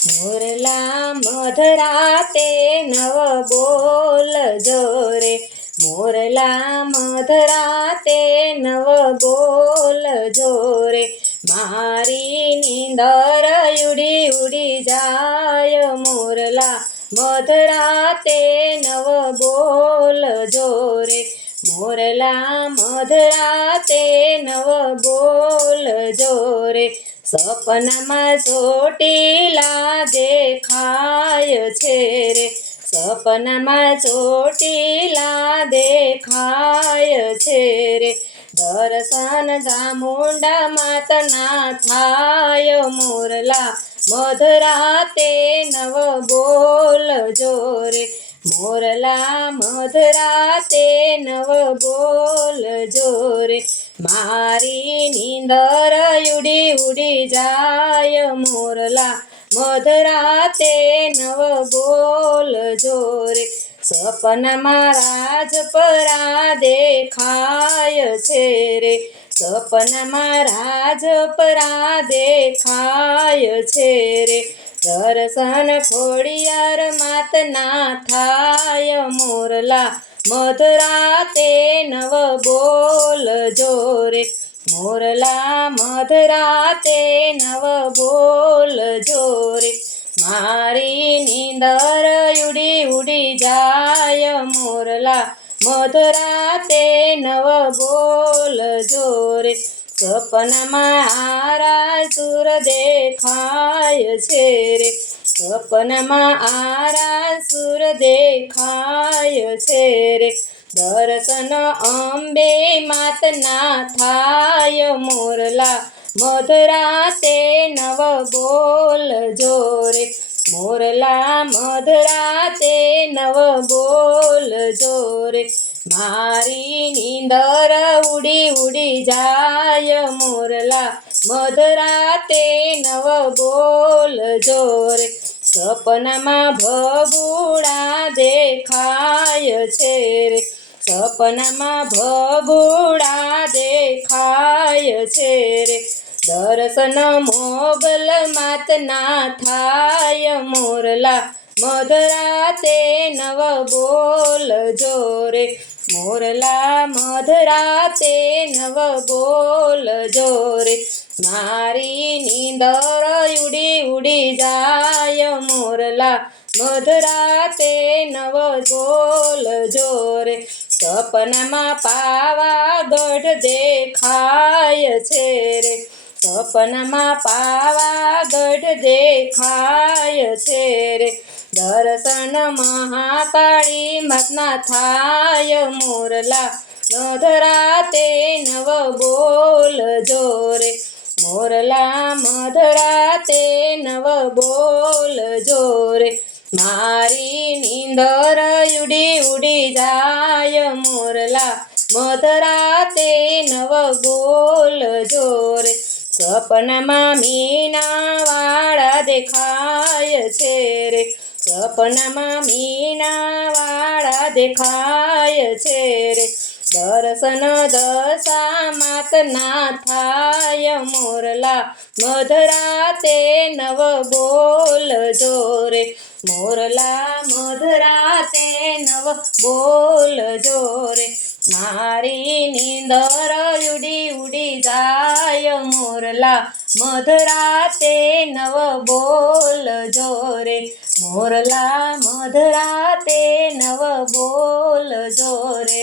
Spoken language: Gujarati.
મોરલા મધરાતે નવ બોલજો રે, મોરલા મધરાતે નવ બોલજો રે, મારી નીંદર ઉડી ઉડી જાય, મોરલા મધરાતે નવ બોલજો રે, મોરલા મધરાતે નવ બોલજો રે, સપનામાં ચોટીલા દેખાય છે રે, સપનામાં ચોટીલા દેખાય છે રે, દર્શન ચામુંડા માતના થાય, મોરલા મધરાતે નવ બોલજો રે, મોરલા મધરાતે નવ બોલજો રે, મારી નીંદર ઉડી ઉડી જાય, મોરલા મધરાતે નવ બોલજો રે, સપનામાં રાજપરા દેખાય છે રે, સપનામાં રાજપરા દેખાય છે રે, દર્શન ખોડિયાર માતના થાય, મોરલા મધરાતે નવ બોલજો રે, મોરલા મધરાતે નવ બોલજો રે, મારી નીંદર ઉડી ઉડી જાય, મોરલા મધરાતે નવ બોલજો રે, સપનામાં આરા સુર દેખાય છે રે, સપનામાં આરા સુર દેખાય છે રે, દર્શન અંબે માતના થાય, મોરલા મધરાતે નવ બોલજો રે, મોરલા મધરાતે નવ બોલજો રે, મારી નીંદર ઉડી ઉડી જાય, મોરલા મધરાતે નવ બોલજો રે, સપનામાં ભગુડા દેખાય છે રે, સપનામાં ભગુડા દેખાય છે રે, દર્શન મોગલ માતના થાય, મોરલા મધરાતે નવ બોલજો રે, મોરલા મધરાતે નવ બોલજો રે, મારી નીંદર ઉડી ઉડી જાય, મોરલા મધરાતે નવ બોલજો રે, સપનામાં પાવાગઢ દેખાય છે રે, સપનામાં પાવાગઢ દેખાય છે રે, દર્શન મહાકાળી માતના થાય, મોરલા મધરાતે નવ બોલજો રે, મોરલા મધરાતે નવ બોલજો રે, મારી નીંદર ઉડી ઉડી જાય, મોરલા મધરાતે નવ બોલજો રે, સપનામાં મીનાવાળા દેખાય છે રે, સપનામાં મીનાવાળા દેખાય છે રે, દર્શન દશા માતના થાય, મોરલા મધરાતે નવ બોલજો રે, મોરલા મધરાતે નવ બોલજો રે, મારી નીંદર ઉડી ઉડી જાય, મોરલા મધરાતે નવ બોલજો રે, મોરલા મધરાતે નવ બોલજો રે.